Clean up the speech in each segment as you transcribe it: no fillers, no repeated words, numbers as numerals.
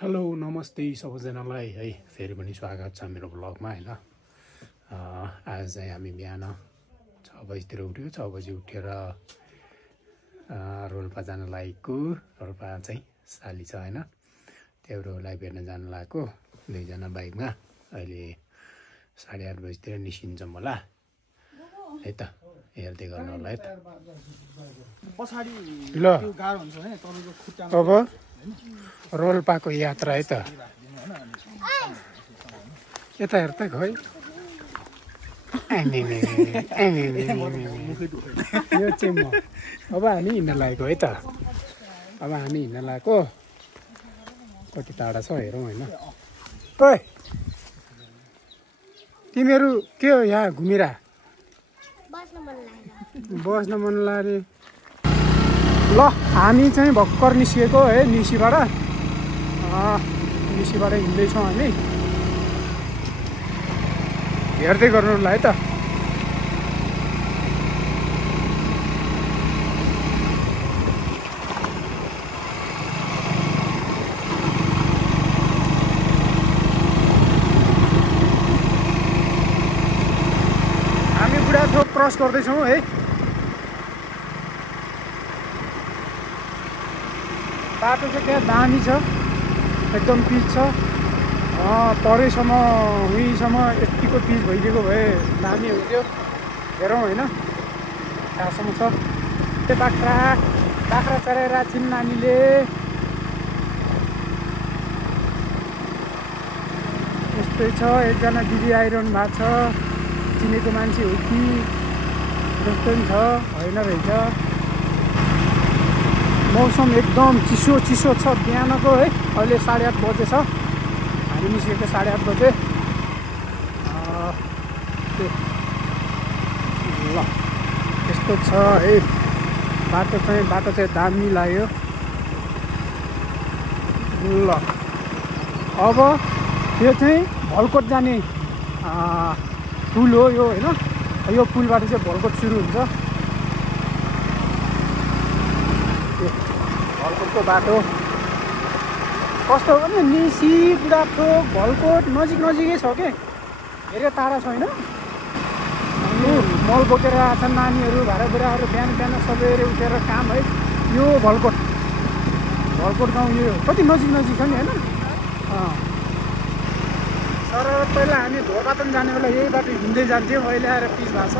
Hello नमस्ते सबैजनालाई है फेरि पनि स्वागत छ मेरो ब्लगमा हैन। आज चाहिँ हामी बिहान 6 बजीतिर उठ्यो। 6 बजी उठेर रोल्पा जान लागेको। रोल्पा चाहिँ साली छ हैन, त्यहाँबाट भेट्न जान लागेको दुईजना बाइकमा। अहिले 8:30 बजीतिर निस्किन्छौँ होला है त, हेर्दै गर्नु होला है त। ल अब रोल्पाको यात्रा है त। यता हेर त खै, यो चाहिँ म। अब हामी हिँड्न लागेको है त। अब हामी हिँड्न लागेको। कति टाढा छ हेरौँ होइन। ओइ तिमीहरू के हो यहाँ घुमिरा? बस्न मन लाग्यो। ल हामी चाहिँ भर्खर निस्किएको है निसीबाट। निसीबाट हिँड्दैछौँ हामी, हेर्दै गर्नुलाई है त। हामी बुढाथोक क्रस गर्दैछौँ है। बाटो चाहिँ क्या दामी छ, एकदम पिच छ। तरेसम्म उहीँसम्म यतिको पिच भइदिएको भए दामी हुन्थ्यो। हेरौँ होइन कहाँसम्म छ। बाख्रा बाख्रा चराएर छिन् नानीले। यस्तै छ। एकजना दिदी आइरहनु भएको छ, चिनेको मान्छे हो कि जस्तो पनि छ, होइन रहेछ। मौसम एकदम चिसो चिसो छ बिहानको है। अहिले 8:30 बजे छ, हामी निस्केको 8:30 बजे। ल यस्तो छ है बाटो चाहिँ दामी लाग्यो। ल अब यो चाहिँ भलकोट जाने पुल हो यो होइन। यो पुलबाट चाहिँ भलकोट सुरु हुन्छ। भलकोटको बाटो कस्तो हो भने निसी बुढाथोक भलकोट नजिकै छ के, धेरै टाढा छैन। मल बोकेर आएको छन् नानीहरू, भाडाबुढाहरू बिहान सबैले उठेर काम है। यो भलकोट गाउँ यो कति नजिक छ नि होइन। तर पहिला हामी धोरपाटन जाने बेला यही बाटो हिँड्दै जान्थ्यौँ, अहिले आएर पिच भएको छ।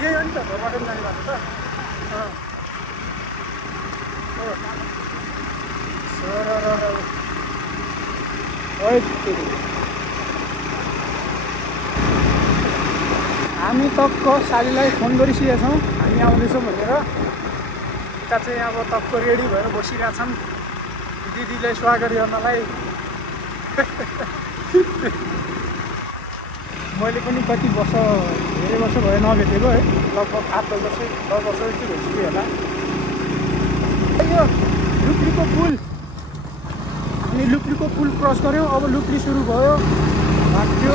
यही हो नि त धोरपाटन जाने बाटो त। हामी टक्क सालीलाई फोन गरिसकेका छौँ हामी आउँदैछौँ भनेर। उता चाहिँ अब टक्क रेडी भएर बसिरहेका छन् दिदीलाई स्वागत गर्नलाई। मैले पनि कति वर्ष, धेरै वर्ष भयो नभेटेको है, लगभग 8-10 वर्ष 10 वर्ष जस्तो भइसक्यो होला। यो लुप्रीको पुल, हामी लुप्रीको पुल क्रस गऱ्यौँ। अब लुप्री सुरु भयो। त्यो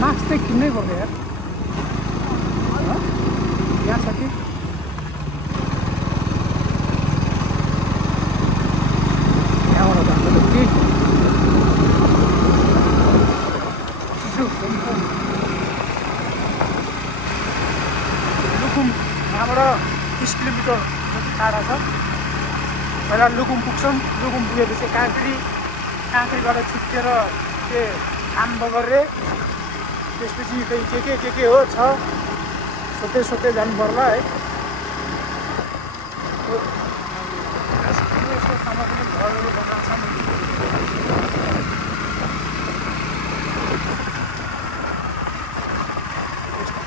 मास्क चाहिँ किन्नै पर्यो यार। यहाँ छ कि यहाँबाट जान्छ लुप्री। लुकुम यहाँबाट 30 किलोमिटर जति टाढा छ। पहिला लुकुम पुग्छौँ। लुकुम पुगेपछि काँक्रीबाट छुट्टिएर के आम बगरे, त्यसपछि खै के हो छ सोध्दै जानु पर्ला है। यस्तो ठाउँमा पनि घरहरू बनाएको छ।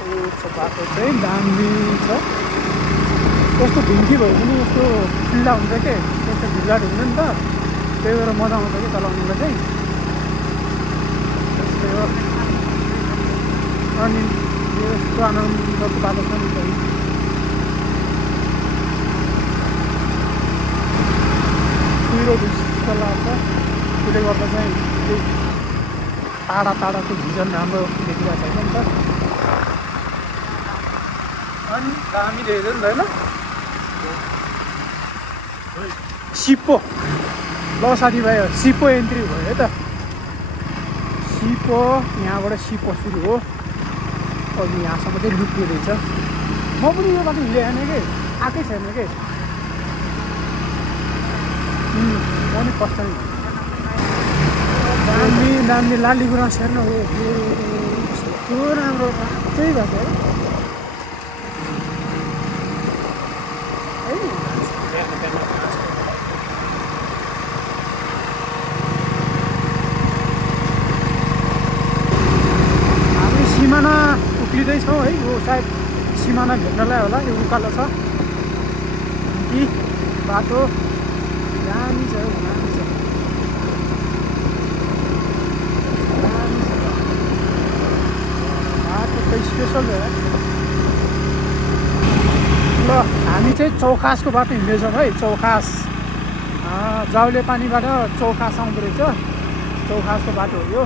यस्तो बाटो चाहिँ दामी छ। यस्तो ढुङ्गी भयो भने यस्तो खुल्ला हुन्छ के, त्यस्तो ढिला हुँदैन नि त, त्यही भएर मजा आउँछ कि चलाउनुलाई चाहिँ। त्यस्तै हो। अनि यस्तो आनन्दको बाटो छ नि त। कुहिरो ढुस्क लाग्छ, त्यसले गर्दा चाहिँ टाढाको भिजन राम्रो देखिरहेको छैन नि त। अनि दामी देख्दैन नि त होइन। सिप्पो ल साथीभाइ सिपो एन्ट्री भयो है त सिपो यहाँबाट सिपो सुरु हो अनि यहाँसम्म चाहिँ लुक्ने रहेछ म पनि यो बाटो हिँडेँ होइन कि आएकै छैन कि म पनि फर्स्ट टाइम दामी लाली गुराँस हेर्नु हो कस्तो राम्रो त्यही भएको है हामी सिमाना उक्लिँदैछौँ है यो सायद सिमाना भेट्नलाई होला यो उकालो छ कि बाटो दामी छ दामी छ बाटो त स्पेसल हो ल हामी चाहिँ चौखासको बाटो हिँड्दैछौँ है चौखास जाउले पानीबाट चौखास आउँदो रहेछ चौखासको बाटो हो यो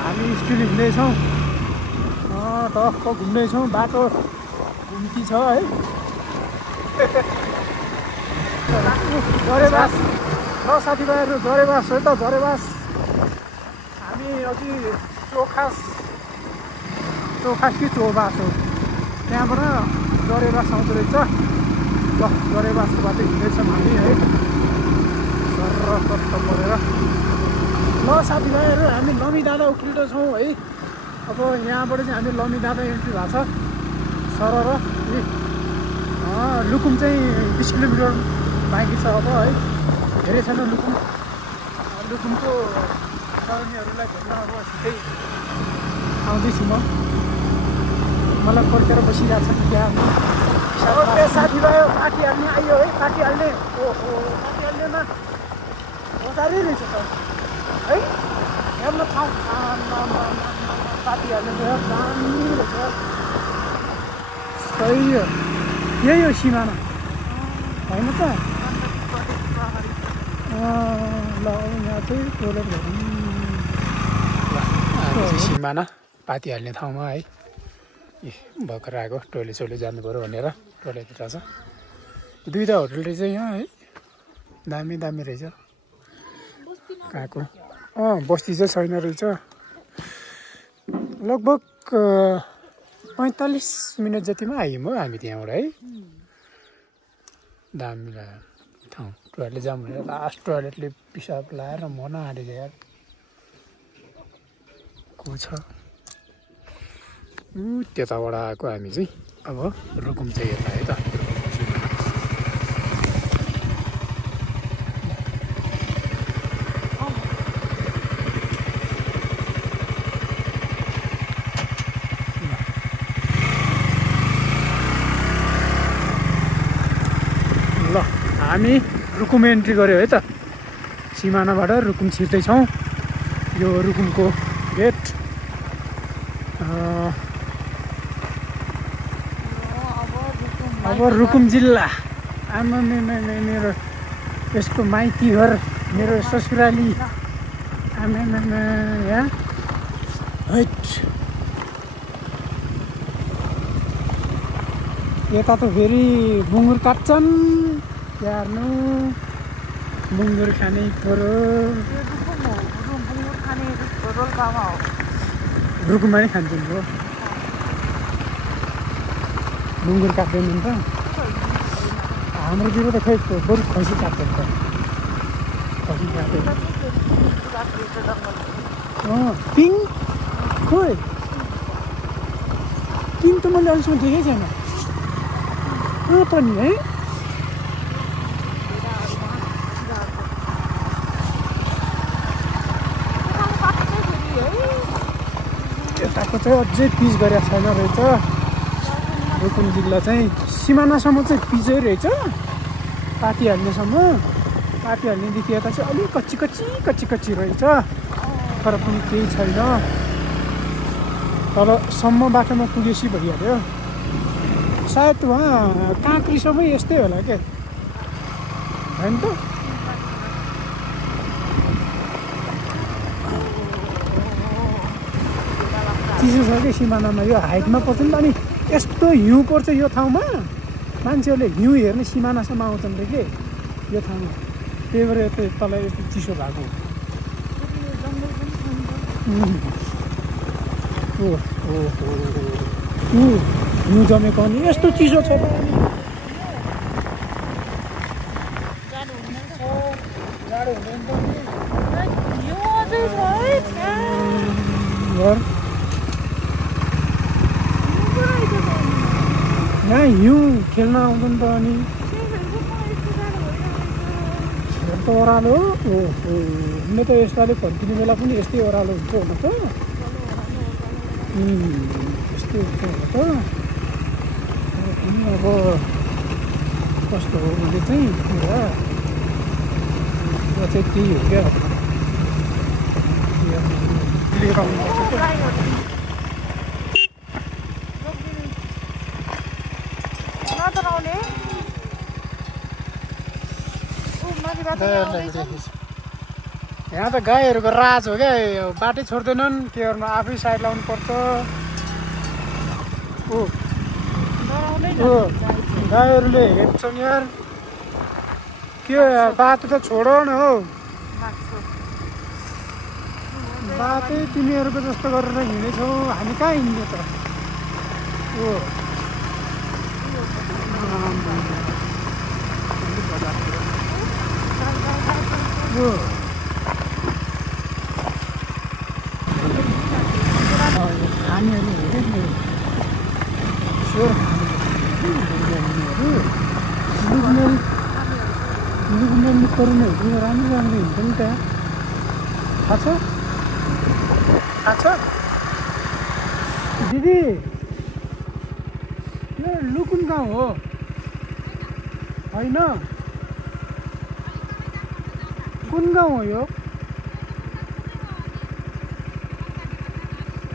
हामी स्टिल हिँड्दैछौँ टक्क घुम्दैछौँ बाटो घुम्ती छ है जरेबास ल साथीभाइहरू जरेबास है त जरेबास हामी अघि चौखास कि चौबास हो त्यहाँबाट जरेबास आउँदो रहेछ ल जरेबासको बाटो हिँड्दैछौँ हामी है सरकट्ट परेर ल साथीभाइहरू हामी लमी डाँडा उक्लिँदैछौँ है अब यहाँबाट चाहिँ हामी लमी डाँडा एन्ट्री भएको छ सरर लुकुम चाहिँ 20 किलोमिटर बाँकी छ अब है धेरै छैन लुकुमको करणीहरूलाई भेट्न अब छिटै आउँदैछु मलाई पर्खेर बसिरहेको छ त्यहाँ साथीभाइ पार्टी हाल्ने आइयो है पार्टी हाल्ने ओहो पार्टी हाल्नेमा मजाले रहेछ त है हेर्न ठाउँ पार्टी हाल्ने दामी रहेछ सही हो यही हो सिमाना होइन त ल यहाँ चाहिँ टोइलेट सिमाना पार्टी हाल्ने ठाउँमा है ए भर्खर आएको टोइलेट सोइलेट जानु पऱ्यो भनेर टोइलेट रहेछ दुईवटा होटल रहेछ यहाँ है दामी दामी रहेछ कहाँको बस्ती चाहिँ छैन रहेछ लगभग 45 मिनट जतिमा आयौँ हो हामी त्यहाँबाट है दामी लाग्यो ठाउँ टोइलेट जाऊँ भनेर लास्ट टोइलेटले पिसाब लाएर मन आँटेको यार को छ त्यताबाट आएको हामी चाहिँ अब रुकुम चाहिँ यता है त ल हामी रुकुम एन्ट्री गऱ्यो है त सिमानाबाट रुकुम छिर्दैछौँ यो रुकुमको गेट अब रुकुम जिल्ला आमा मेरो यसको माइती घर मेरो ससुराली आमा यहाँ हैट यता त फेरि बुङ्गुर काट्छन् हेर्नु बुङ्गुर खाने खोरो रुकुममा नै खान्छन् हो बुङ्गुर काट्दैनन् त हाम्रोतिर त खै बरु खसी काट्दैन त खसी काट्दैन पिङ खोइ पिङ त मैले अहिलेसम्म देखेकै छैन त नि है यताको चाहिँ अझै पिच गरेको छैन रहेछ रुकुम जिल्ला चाहिँ सिमानासम्म चाहिँ पिचै रहेछ पार्टी हाल्नेसम्म पार्टी हाल्नेदेखि यता चाहिँ अलिक कच्ची रहेछ तर पनि केही छैन तर सम्म बाटोमा पुगेपछि भइहाल्यो सायद उहाँ काँक्रीसम्म यस्तै होला क्या होइन त चिसो छ कि सिमानामा यो हाइटमा पर्छ नि त अनि यस्तो हिउँ पर्छ यो ठाउँमा मान्छेहरूले हिउँ हेर्ने सिमानासम्म आउँछन् रे के यो ठाउँमा त्यही भएर यता तल यस्तो चिसो भएको हिउँ जमेको अनि यस्तो चिसो छ त अनि जाडो हुँदैन यहाँ हिउँ खेल्न आउँदैन त अनि त ओह्रालो हो हुन त यस्ताले फर्किने बेला पनि यस्तै ओह्रालो हुन्छ हुन त यस्तै हुन्छ हुन त अब कस्तो हो भने चाहिँ कुरा चाहिँ त्यही हो क्या लिएर आउनुपर्छ यहाँ त गाईहरूको राज हो क्या बाटै छोड्दैनन् के गर्नु आफै साइड लाउनु पर्छ गाईहरूले हेर्छन् यार के हो यार बाटो त छोड न हौ बाटै तिमीहरूको जस्तो गरेर हिँडेछौ हामी कहाँ हिँड्ने त खानेहरू हेरेँ स्योर लुक्ने करुनेहरू राम्रो राम्रो हिँड्छ नि त्यहाँ थाहा छ दिदी यो लुकुन गाउँ हो होइन कुन गाउँ हो यो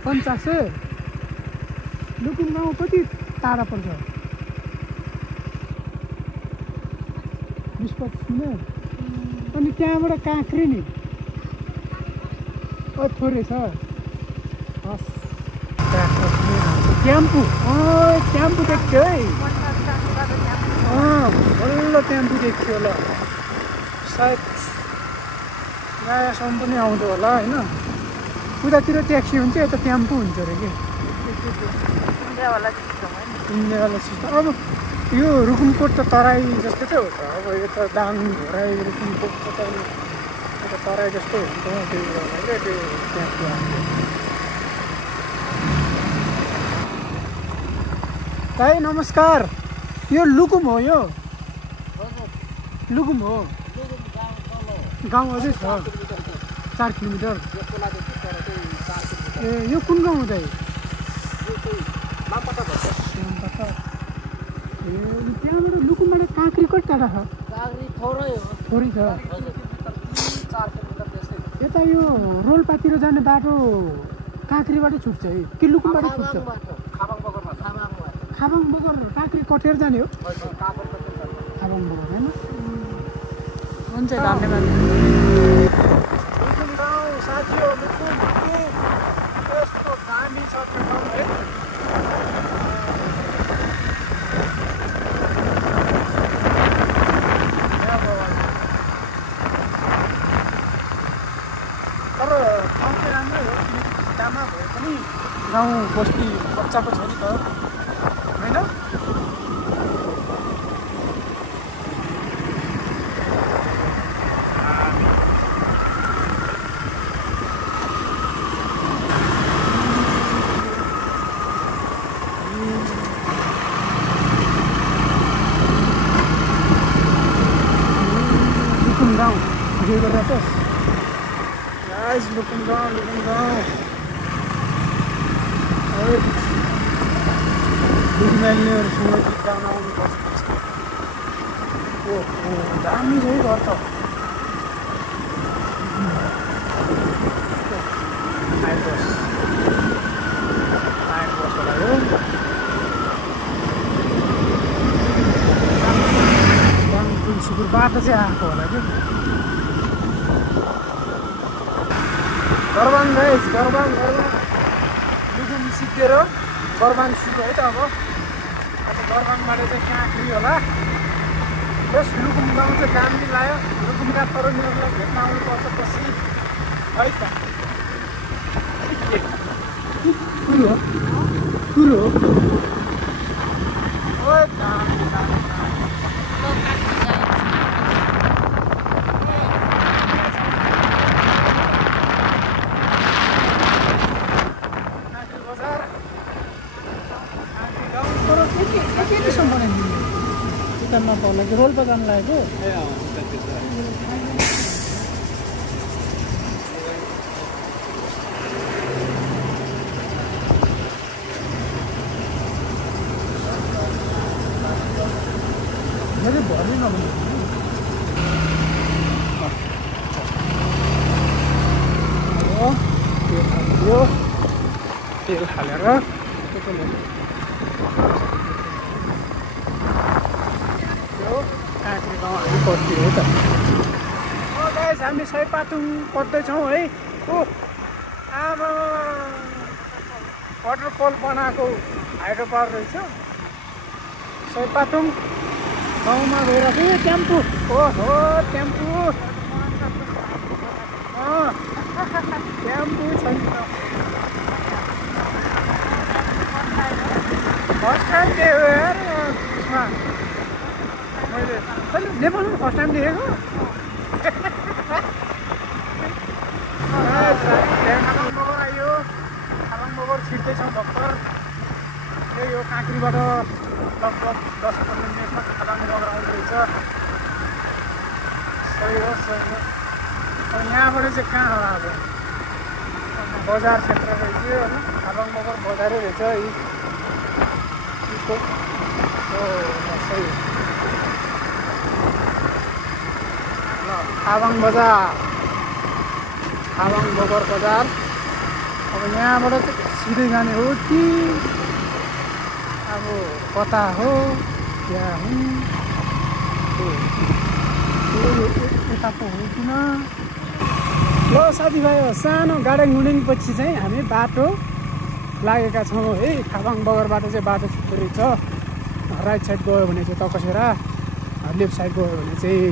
पञ्चासे लुकुन गाउँ कति टाढा पर्छ 20-25 मिनट अनि त्यहाँबाट काँक्री नि थोरै छ हस् ट्याम्पू ट्याम्पू देख्थ्यो है बल्ल ट्याम्पू देख्थ्यो होला सायद यहाँसम्म पनि आउँदो होला होइन उतातिर ट्याक्सी हुन्छ यता ट्याम्पू हुन्छ अरे कि इन्डियावाला सिस्टम अब यो रुकुमकोट त तराई जस्तो त हो त अब यता दाङ घोराई रुकुमकोट त यता तराई जस्तो हुन्छ त्यही भएर त्यो ट्याम्पू आउँछ दाइ नमस्कार यो लुकुम हो यो लुकुम हो गाउँ अझै छ 4 किलोमिटर ए यो कुन गाउँ हो दाइ त्यहाँबाट लुकुमबाट काँक्री कति टाढा छ थोरै छ यता यो रोल्पातिर जाने बाटो काँक्रीबाटै छुट्छ है कि लुकुमबाट छुट्छ खाबाङ बगर काँक्री कटेर जाने हो खाबाङ बगर होइन हुन्छ धन्यवाद साथी हो कस्तो दामी छ त्यो ठाउँ है तर ठाउँ चाहिँ राम्रै हो भित्तामा भए पनि गाउँ बस्ती बच्चाको छ नि त होइन Looking down. Big man here, so down now. Damn is very hot. बाटो चाहिँ आएको होला कि गरबाङ गाइस गरबाङ लुकुम सिकेर गरबाङ सुरु है त अब गरबाङबाट चाहिँ काँक्री होला ल यस लुकुमगाउँ चाहिँ गान्धी लाग्यो लुकुमका तरुणीहरूलाई भेट्न आउनुपर्छ पछि है त कुरो नपाउला कि रोल्पा जानु लागेको भर्नै नभने तेल हालेर पर्ती हो त गाइस हामी सयपातुङ पढ्दैछौँ है हो आमा वाटरफल बनाएको हाइड्रो पावर रहेछ सयपातुङ गाउँमा गएर फेरि टेम्पू हो टेम्पू टेम्पू छ नि त फर्स्ट टाइम देखेको यार मैले नेपालमा फर्स्ट टाइम देखेको खाबाङ बगर आयो खाबाङ बगर छिर्दैछौँ भर्खर यो काँक्रीबाट लगभग 10-15 मिनटमा खाबाङ बगर आउँदो रहेछ सही हो अब यहाँबाट चाहिँ कहाँ हो अब बजार क्षेत्र रहेछ होइन खाबाङ बगर बजारै रहेछ सही खाबाङ बगर बजार अब यहाँबाट चाहिँ सिधै जाने हो कि अब कता हो त्यहाँ हुँ यता पो हो किन ल साथीभाइ सानो गाडा गुडिङ पछि चाहिँ हामी बाटो लागेका छौँ है खाबाङ बगरबाट चाहिँ बाटो छुट्टो रहेछ राइट साइड गयो भने चाहिँ तकसेरा लेफ्ट साइड गयो भने चाहिँ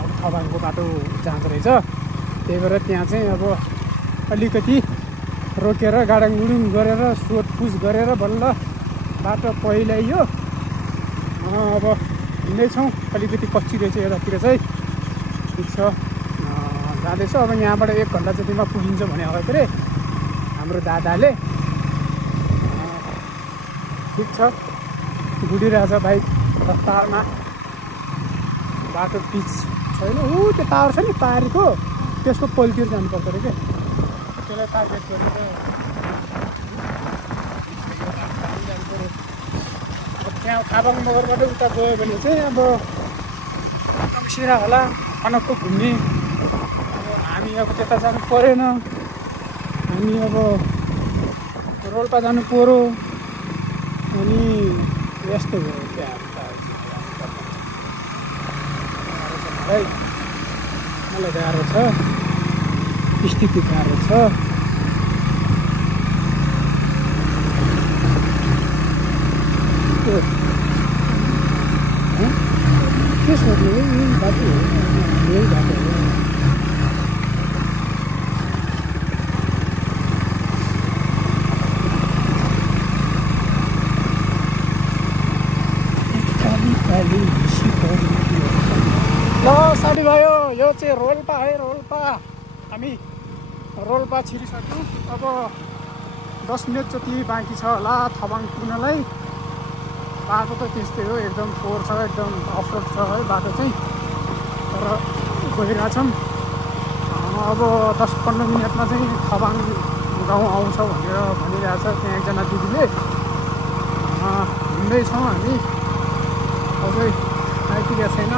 अब खबाङको बाटो जाँदो रहेछ त्यही भएर त्यहाँ चाहिँ अब अलिकति रोकेर गाडाङ गुडुङ गरेर सोधपुछ गरेर बल्ल बाटो पहिल्याइयो अब हिँड्दैछौँ अलिकति कच्ची रहेछ यतातिर चाहिँ ठिक छ जाँदैछ अब यहाँबाट 1 घन्टा जतिमा पुगिन्छ भने अगाडि हाम्रो दादाले ठिक छ गुडिरहेछ बाइक रफ्तारमा बाटो पिच छैन त्यो टावर छ नि पारीको त्यसको पोलतिर जानुपर्छ अरे के त्यसलाई टार्गेट गरेर त्यहाँ खाबाङ बगरबाट उता गयो भने चाहिँ अब तकसेरा होला कनकको घुम्ने अब हामी अब त्यता जानु परेन हामी अब रोल्पा जानु पर्यो अनि यस्तो भयो त्यहाँ मलाई गाह्रो छ स्थिति गाह्रो छ के सोध्नु यही बाटो हो यही बाटो हो ल साथीभाइ यो चाहिँ रोल्पा है रोल्पा हामी रोल्पा छिरिसक्यौँ अब 10 मिनट जति बाँकी छ होला थबाङ पुग्नलाई बाटो त त्यस्तै हो एकदम फोहोर छ एकदम अफरोड छ है बाटो चाहिँ तर गइरहेछौँ अब 10-15 मिनटमा चाहिँ थबाङ गाउँ आउँछ भनेर भनिरहेछ त्यहाँ एकजना दिदीले हिँड्दैछौँ हामी अझै आइपुगेको छैन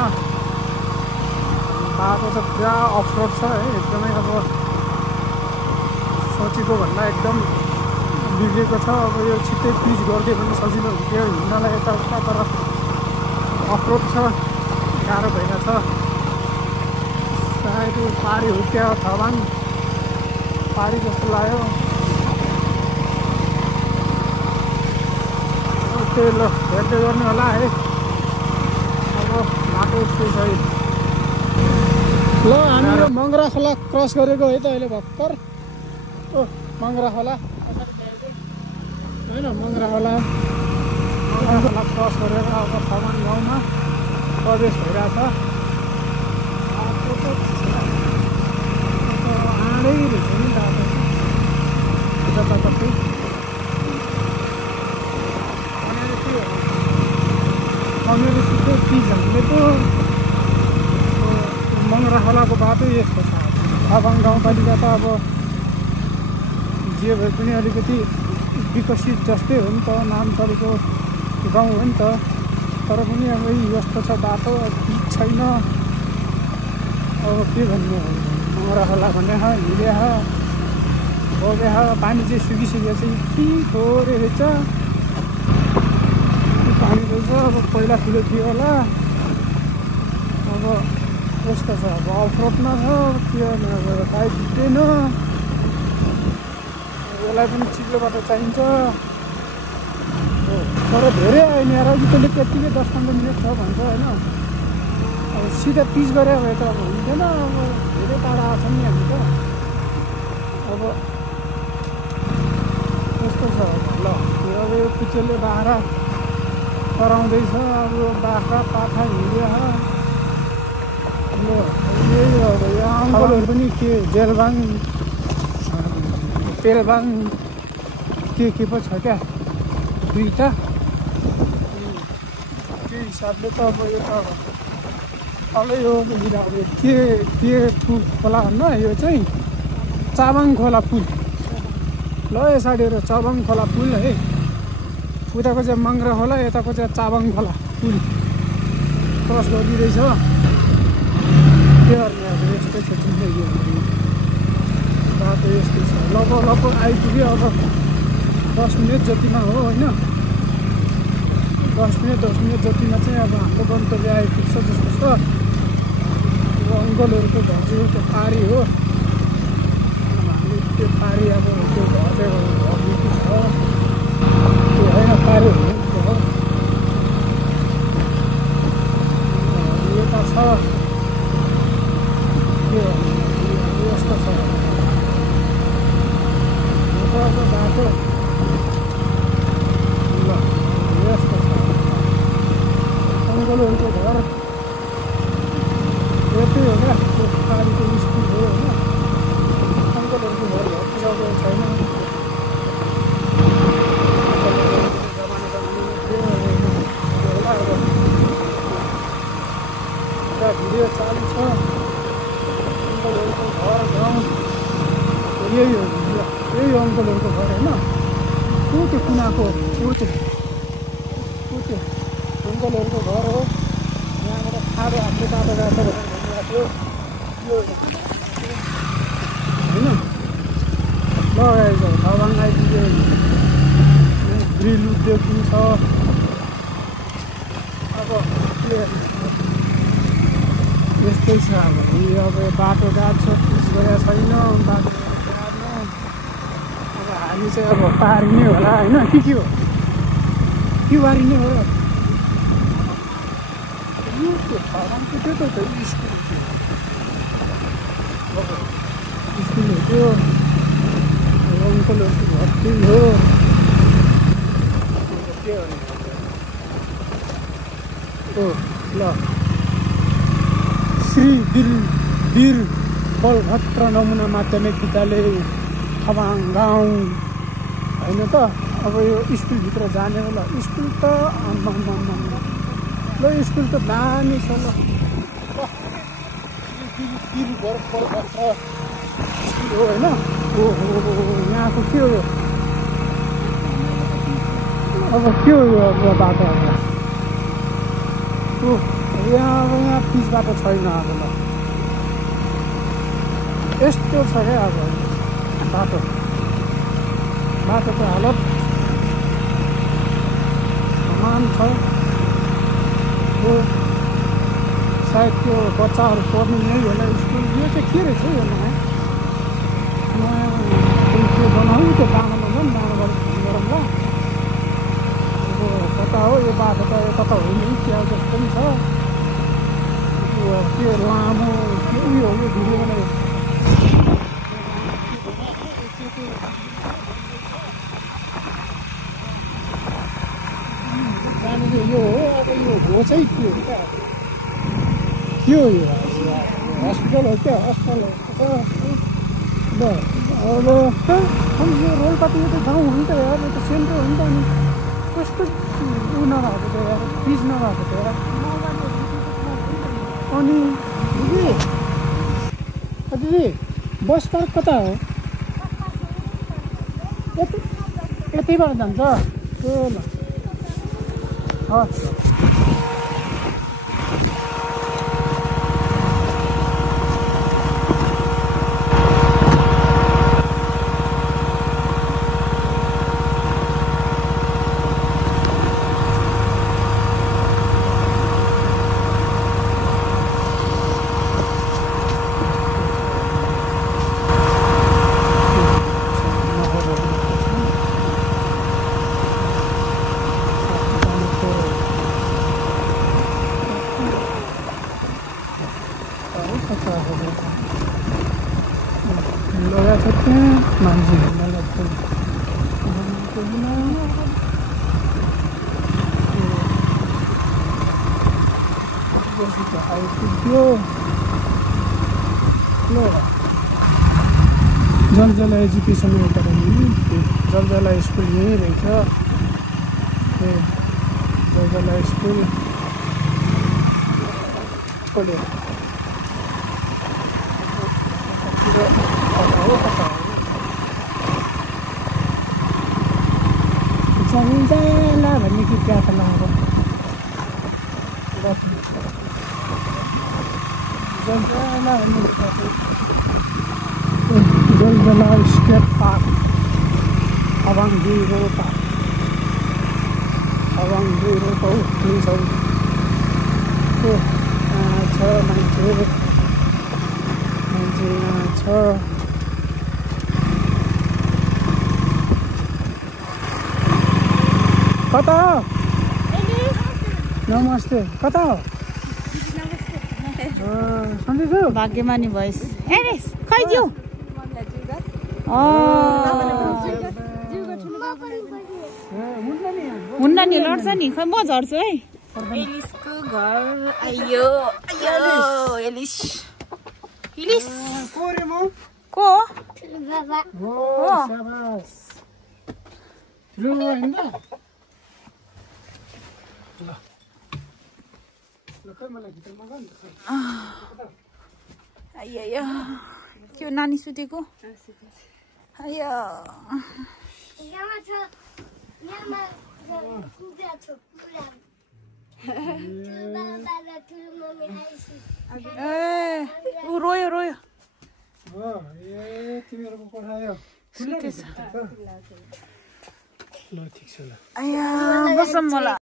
बाटो त पुरा अफरोड छ है एकदमै अब सोचेको भन्दा एकदम बिग्रेको छ अब यो छिट्टै पिच गरिदियो भने सजिलो हुन्थ्यो हिँड्नलाई यताउता तर अफरोड छ गाह्रो भइरहेछ सायद पारी हुर्क्यो थबाङ पारी जस्तो लाग्यो त्यही ल हेर्दै गर्नु होला है अब यस्तै छ है। ल हामी यो मङ्गरा खोला क्रस गरेको है त अहिले भर्खर। ओ मङ्गरा खोला होइन, मङ्गरा खोला क्रस गरेर अब खमान गाउँमा प्रवेश भइरहेछ। आँडै रहेछ नि बाटो जताततै। मेरो सिधै पिच हामीले त मङ्गरा खोलाको बाटो यस्तो छ। तामाङ गाउँपालिका त अब जे भए पनि अलिकति विकसित जस्तै हो नि त, नाम चलेको गाउँ हो नि त। तर पनि अब यस्तो छ बाटो, पिच छैन। अब के भन्नु, मङ्गरा खोला भन्ने हिँडे बगे पानी चाहिँ सुकिसकेको छ। यति थोरै रहेछ पानी रहेछ। अब पहिला ठुलो थियो होला, अब यस्तो छ। अब अफरोडमा छ के अब पाइप फुट्दैन। यसलाई पनि चिप्लो बाटो चाहिन्छ। तर धेरै आयो यार, अघिले त्यत्तिकै 10-15 मिनट छ भन्छ होइन। अब सिधा पिच गरे भए त अब हुन्थेन। अब धेरै टाढा आएको छ नि हामी त। अब यस्तो छ। ल अब यो कुचेलले बाख्रा कराउँदैछ। अब बाख्रा पाठा हिँड्यो। यही अब यो अङ्कलहरू पनि के जेलबाङ तेलबाङ के पो छ क्या, दुईवटा। त्यो हिसाबले त अब यो त अलै हो। के खोला भन्न, यो चाहिँ चाबाङ खोला पुल। ल यसरी चाबाङ खोला पुल है। उताको चाहिँ मङ्गरा खोला, यताको चाहिँ चाबाङ खोला पुल क्रस गरिदिँदैछ। के गर्ने अब यस्तै छ जिन्दगी बाटो, यस्तै छ। लगभग आइपुग्यो। अब 10 मिनट जतिमा हो होइन, 10 मिनट जतिमा चाहिँ अब हाम्रो गन्तव्य आइपुग्छ जस्तो छ। अब अङ्कलहरूको घर चाहिँ त्यो पारी हो। हामी त्यो पारी अब त्यो घर चाहिँ घरदेखि छ त्यो होइन, पारी हुनु हो। यता छ के यस्तो छ बाटो। ल यस्तो छ अङ्कलहरूको घर। यतै हो क्या, त्यो पारीको स्कुल हो होइन। अङ्कलहरूको घर पुऱ्याएको छैन। भिडियो चालु छ। अङ्कलहरूको घर गाउँ यही हो, यही अङ्कलहरूको घर होइन। को त्यो कुनाको त्यो अङ्कलहरूको घर हो। यहाँबाट ठाडो हाम्रो बाटो गएको छ भनेर भन्नुभएको थियो यो होइन। लगाएछ तामाङ आइपुग्यो। ग्रिल उद्योग पनि छ। अब के यस्तै छ। अब यो बाटो गएको छ, पिच गरेको छैन बाटो गाड्नु। अब हामी चाहिँ अब पारिने होला होइन। के हो के बारिने हो यो त्यो तामाङको त्यो त स्कुल हो त्यो अङ्कलहरूको घर त्यही हो। के हो ल श्री वीर बलभद्र नमुना माध्यमिक विद्यालय तामाङ गाउँ होइन त। अब यो स्कुलभित्र जाने होला। स्कुल त ल स्कुल त दामी छ। ल वीर बलभद्र स्कुल हो होइन। ओहो यहाँको के हो यो, अब के हो यो बाटो? अब यहाँ पिच बाटो छैन। अब ल यस्तो छ क्या अब बाटोको हालत समान छ। यो सायद त्यो बच्चाहरू पढ्ने यही होला स्कुल। यो चाहिँ के रहेछ यो नयाँ त्यो बनाउनु त्यो दानाबाट फोन गरौँ ल। अब कता हो यो बाटो त? यता त होइन, त्यहाँ जस्तो पनि छ। के लामो के उयो हो भिडियो बनायो यो हो अब यो हो चाहिँ के हो क्या के हो यो हस्पिटल हो क्या हस्पिटल हो ल अब यो रोलपातीको त गाउँ हो नि त यार यो त सेन्टर हो नि त अनि कस्तो उ नभएको त यार फिज नभएको त यार अनि दिदी बस पार्क कता हो यतिबाट जान्छ ए ल हस् लगा सकते हैं मांझी लगते हैं जलजला एजुकेसन एकाडेमी जलजला स्कुल यही रहेछ जलजला स्कुल खोल्यो जलजला भन्ने गीत गाएको लगाएको जलजला भन्ने गीत गाएको जलजला स्टेट पार्क अबाङ 2 रोल्पा अबाङ 2 रोल्पा हो छ मान्छे यहाँ छ कता हो नमस्ते कता हो सन्देश भाग्यमानी भइस खै जिउ हुन्न नि लड्छ नि खै म झर्छु है एलिसको घर आइयो आइयो एलिस एलिस को रे म को बाबा हो शाबास ठुलो हैन आइयो के नानी सुतेको आइयो ए ऊ रोयो रोयो तिमीहरुको पठायो सुतेछ ल ठिक छ ल आइया बसम मलाई